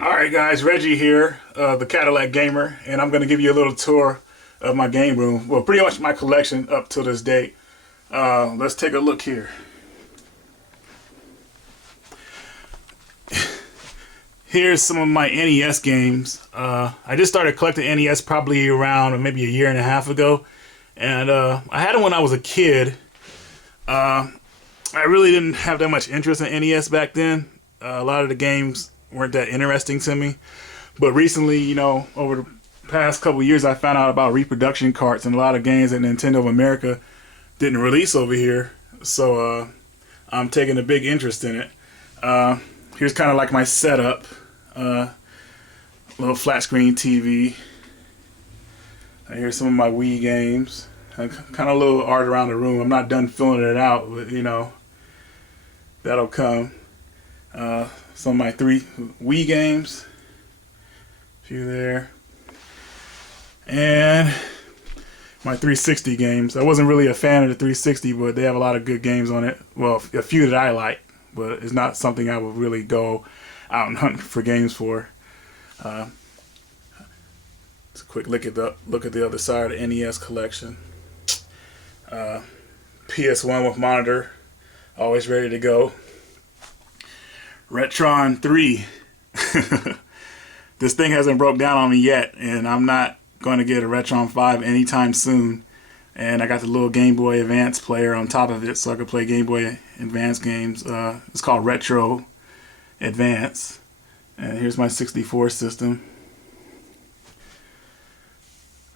Alright guys, Reggie here, the Cadillac Gamer, and I'm going to give you a little tour of my game room. Well, pretty much my collection up to this date. Let's take a look here. Here's some of my NES games. I just started collecting NES probably around maybe a year and a half ago. And I had it when I was a kid. I really didn't have that much interest in NES back then. A lot of the games weren't that interesting to me. But recently, you know, over the past couple years, I found out about reproduction carts and a lot of games that Nintendo of America didn't release over here. So I'm taking a big interest in it. Here's kind of like my setup. Little flat screen TV. Here's some of my Wii games. Kind of a little art around the room. I'm not done filling it out, but you know, that'll come. Some of my 3 Wii games. A few there. And my 360 games. I wasn't really a fan of the 360, but they have a lot of good games on it. Well, a few that I like, but it's not something I would really go out and hunt for games for. It's a quick look at the other side of the NES collection. PS1 with monitor, always ready to go. Retron 3. This thing hasn't broke down on me yet, and I'm not going to get a Retron 5 anytime soon. And I got the little Game Boy Advance player on top of it, so I can play Game Boy Advance games. It's called Retro Advance. And here's my 64 system.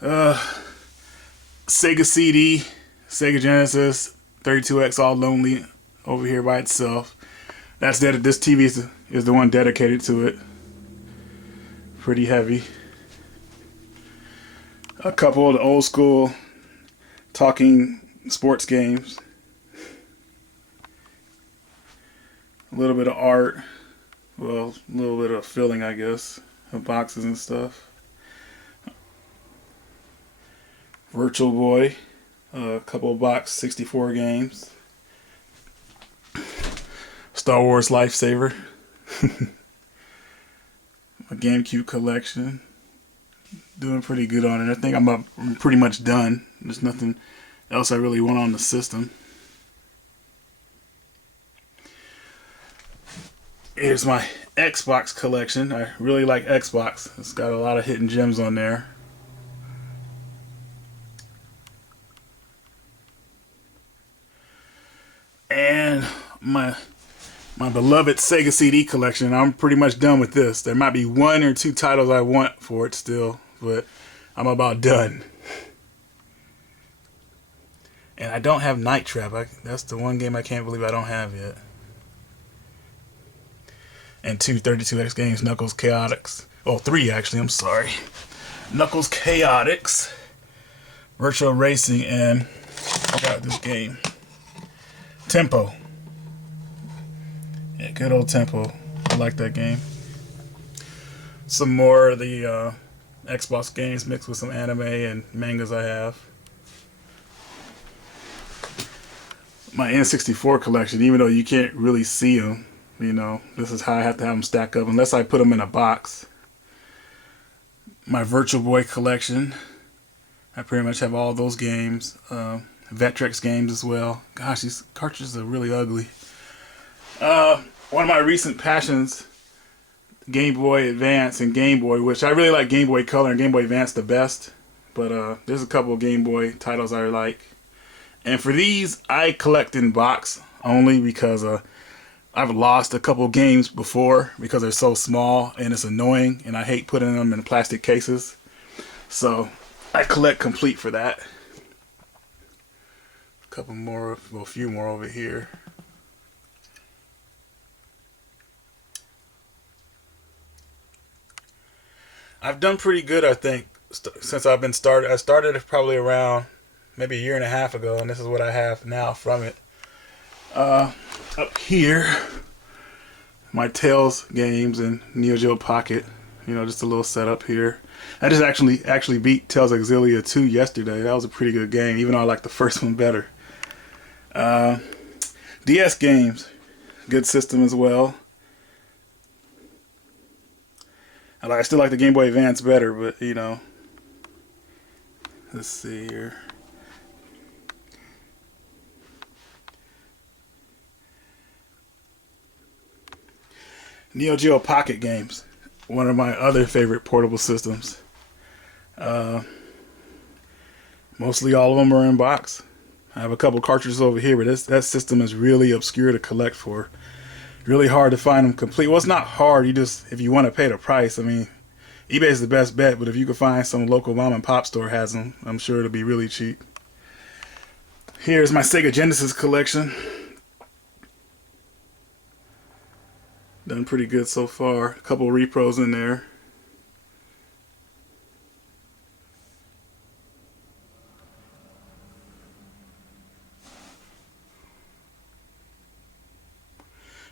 Sega CD, Sega Genesis, 32X All Lonely over here by itself. This TV is the one dedicated to it. Pretty heavy. A couple of the old school talking sports games. A little bit of art. Well, a little bit of filling, I guess, of boxes and stuff. Virtual Boy. A couple of box 64 games. Star Wars Lifesaver. My GameCube collection. Doing pretty good on it. I think I'm pretty much done. There's nothing else I really want on the system. Here's my Xbox collection. I really like Xbox. It's got a lot of hidden gems on there. And my beloved Sega CD collection. I'm pretty much done with this. There might be 1 or 2 titles I want for it still, but I'm about done. And I don't have Night Trap. That's the one game I can't believe I don't have yet. And 2 32X games, Knuckles Chaotix. Oh, 3 actually, I'm sorry. Knuckles Chaotix, Virtual Racing, and I got this game. Tempo. Yeah, good old Tempo. I like that game. Some more of the Xbox games mixed with some anime and mangas I have. My N64 collection, even though you can't really see them, you know, this is how I have to have them stack up unless I put them in a box. My Virtual Boy collection. I pretty much have all those games. Vectrex games as well. Gosh, these cartridges are really ugly. One of my recent passions, Game Boy Advance and Game Boy, which I really like Game Boy Color and Game Boy Advance the best. But there's a couple of Game Boy titles I like. And for these, I collect in box only because I've lost a couple games before because they're so small and it's annoying and I hate putting them in plastic cases. So I collect complete for that. A couple more, well, a few more over here. I've done pretty good, I think, since I've been started. I started probably around maybe a year and a half ago, and this is what I have now from it. Up here, my Tales games and Neo Geo Pocket. You know, just a little setup here. I just actually beat Tales Auxilia 2 yesterday. That was a pretty good game, even though I like the first one better. DS games, good system as well. I still like the Game Boy Advance better, but you know. Let's see here. Neo Geo Pocket games, one of my other favorite portable systems. Mostly all of them are in box. I have a couple cartridges over here, but that system is really obscure to collect for. Really hard to find them complete. Well, it's not hard. You just, if you want to pay the price, I mean, eBay is the best bet, but if you can find some local mom and pop store has them, I'm sure it'll be really cheap. Here's my Sega Genesis collection. Done pretty good so far. A couple repros in there.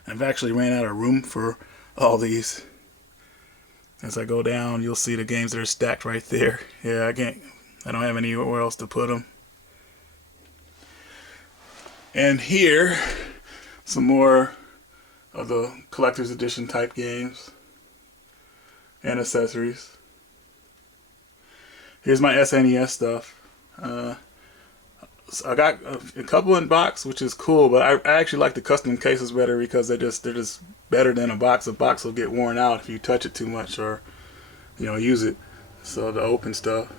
I've actually ran out of room for all these. As I go down, you'll see the games that are stacked right there. Yeah, I don't have anywhere else to put them. And here, some more of the collector's edition type games and accessories. Here's my SNES stuff. I got a couple in box, which is cool, but I actually like the custom cases better because they're just better than a box. A box will get worn out if you touch it too much or use it. So the open stuff.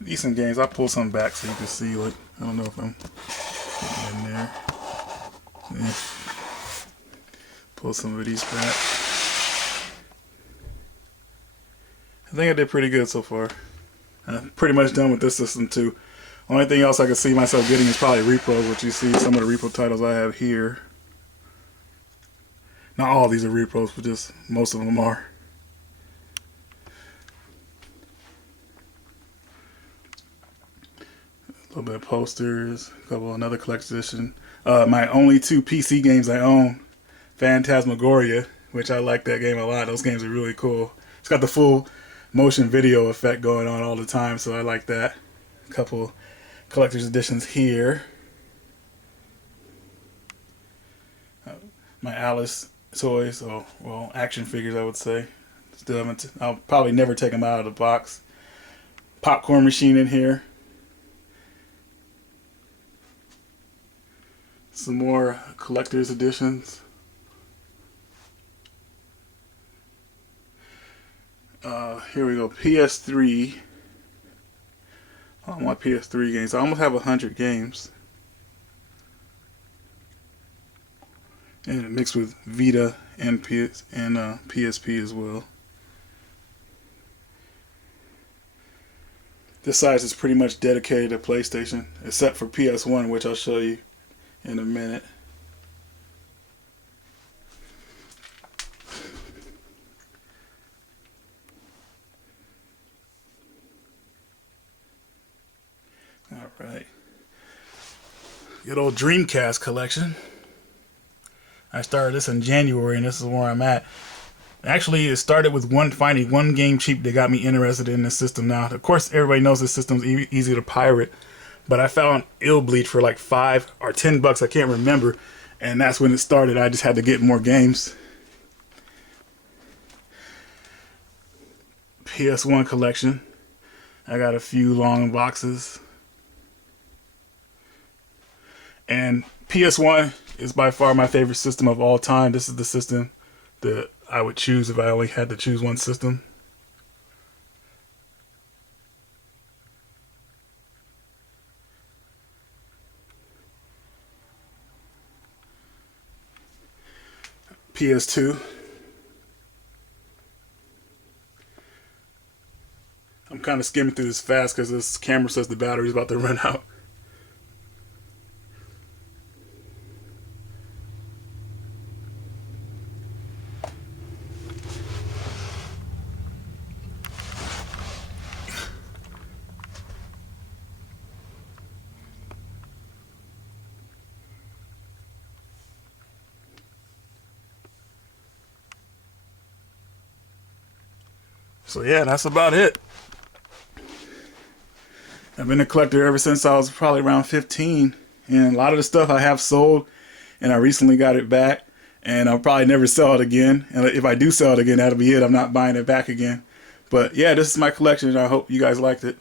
Decent games. I'll pull some back so you can see. Like, I don't know if I'm getting in there. Yeah. Pull some of these back. I think I did pretty good so far. I'm pretty much done with this system too. Only thing else I can see myself getting is probably repros, which you see some of the repro titles I have here. Not all of these are repros, but just most of them are. A little bit of posters, a couple another collection edition. My only two PC games I own, Phantasmagoria, which I like that game a lot. Those games are really cool. It's got the full motion video effect going on all the time, so I like that. A couple collector's editions here. My Alice toys, or well, action figures, I would say. Still haven't. I'll probably never take them out of the box. Popcorn machine in here. Some more collector's editions. Here we go. PS3. I want PS3 games. I almost have 100 games. And it mixed with Vita and PSP as well. This size is pretty much dedicated to PlayStation, except for PS1, which I'll show you in a minute. Alright. Good old Dreamcast Collection. I started this in January and this is where I'm at. Actually, it started with finding one game cheap that got me interested in this system. Now, of course, everybody knows this system's easy to pirate, but I found Ill Bleach for like $5 or $10, I can't remember, and that's when it started. I just had to get more games. PS1 collection. I got a few long boxes. And PS1 is by far my favorite system of all time. This is the system that I would choose if I only had to choose one system. PS2. I'm kind of skimming through this fast because this camera says the battery's about to run out. So yeah, that's about it. I've been a collector ever since I was probably around 15, and a lot of the stuff I have sold and I recently got it back, and I'll probably never sell it again. And if I do sell it again, that'll be it. I'm not buying it back again. But yeah, this is my collection, and I hope you guys liked it.